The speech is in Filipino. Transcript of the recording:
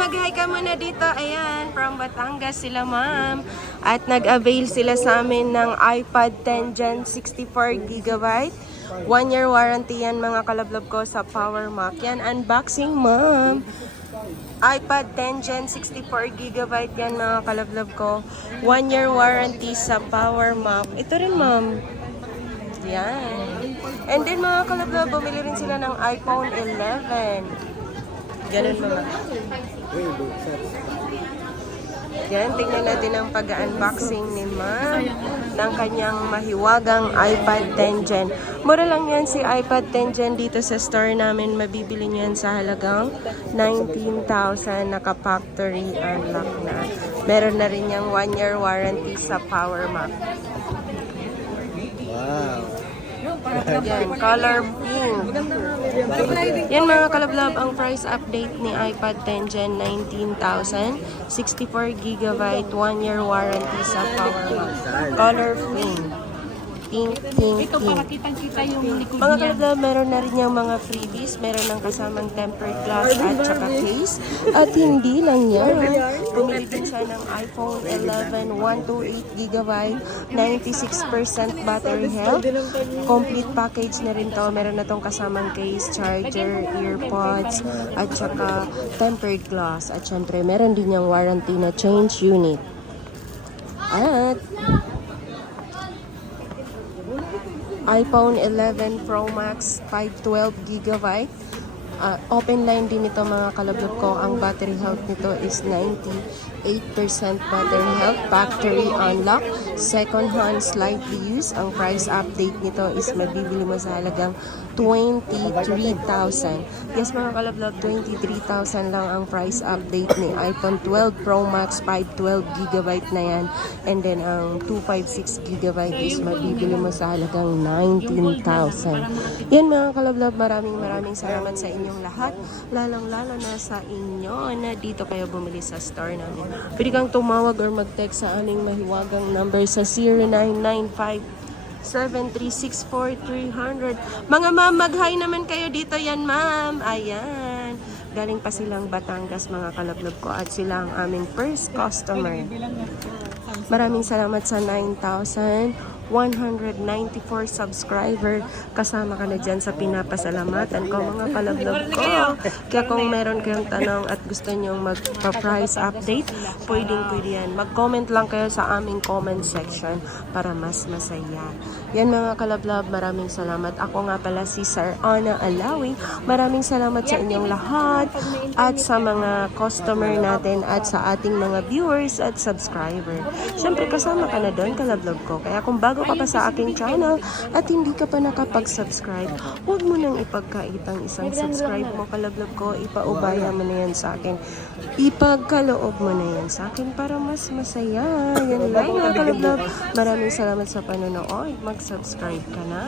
mag-hi ka muna dito. Ayan, from Batangas sila, ma'am. At nag-avail sila sa amin ng iPad 10 Gen 64GB. 1-year warranty yan, mga kalablab ko, sa Power Mac. Yan, unboxing, ma'am. iPad 10 Gen 64GB yan, mga kalablab ko. 1-year warranty sa Power Mac. Ito rin, ma'am. Yan. And then, mga kalablab, bumili rin sila ng iPhone 11. Ganun, mga. Yan, tingnan natin ang pag-unboxing ni ma'am ng kanyang mahiwagang iPad 10 Gen. Mura lang yan si iPad 10 Gen dito sa store namin. Mabibili nyo yan sa halagang 19,000, naka-factory unlock na. Meron na rin yung 1-year warranty sa Power Mac. Wow. Yan, color pink. Yan, mga kalablab, ang price update ni iPad 10 Gen 19,000, 64GB, 1-year warranty sa Power Mac. Color pink. Pink, pink, Ito para pink. kitang-kita yung likod Mga niya. kalablab, meron na rin yung mga freebies. Meron ng kasamang tempered glass at saka case. At hindi lang yan. Bumili din siya ng iPhone 11 128GB, 96% battery health. Complete package na rin to. Meron na tong kasamang case, charger, earpods, at saka tempered glass. At syempre, meron din yung warranty na change unit. At iPhone 11 Pro Max 512GB. Open line din ito, mga kalablog ko. Ang battery health nito is 98% battery health. Factory unlock. Second hand, slightly used. Ang price update nito is mabibili mo sa halagang 23,000. Yes, mga kalablog, 23,000 lang ang price update ni iPhone 12 Pro Max 512GB na yan. And then ang 256GB is mabibili mo sa halagang 19,000. Yan, mga kalablog, maraming salamat sa inyong lahat. Lalong-lalo na sa inyo na dito kayo bumili sa store namin. Pwede kang tumawag or mag-text sa aming mahiwagang number sa 0995-7364300. Mga ma'am, mag-hi naman kayo dito. Yan, ma'am. Ayan. Galing pa silang Batangas, mga kalablog ko. At sila ang aming first customer. Maraming salamat sa 9,194 subscriber. Kasama ka na dyan sa pinapasalamatan ko, mga kalablog ko. Kaya kung meron kayong tanong at gusto nyong magpa-price update, pwede yan. Mag-comment lang kayo sa aming comment section para mas masaya. Yan, mga kalablog, maraming salamat. Ako nga pala si Sir Ana Alawi. Maraming salamat sa inyong lahat at sa mga customer natin at sa ating mga viewers at subscriber. Siyempre, kasama ka na doon, kalablog ko. Kaya kung bago ka pa sa aking channel at hindi ka pa nakapag-subscribe, huwag mo nang ipagkait ang isang subscribe mo, kalablog ko. Ipaubaya mo na yan sa akin. Ipagkaloob mo na yan sa akin para mas masaya. Yan lang, mga kalablog. Maraming salamat sa panonood. Mag-subscribe ka na.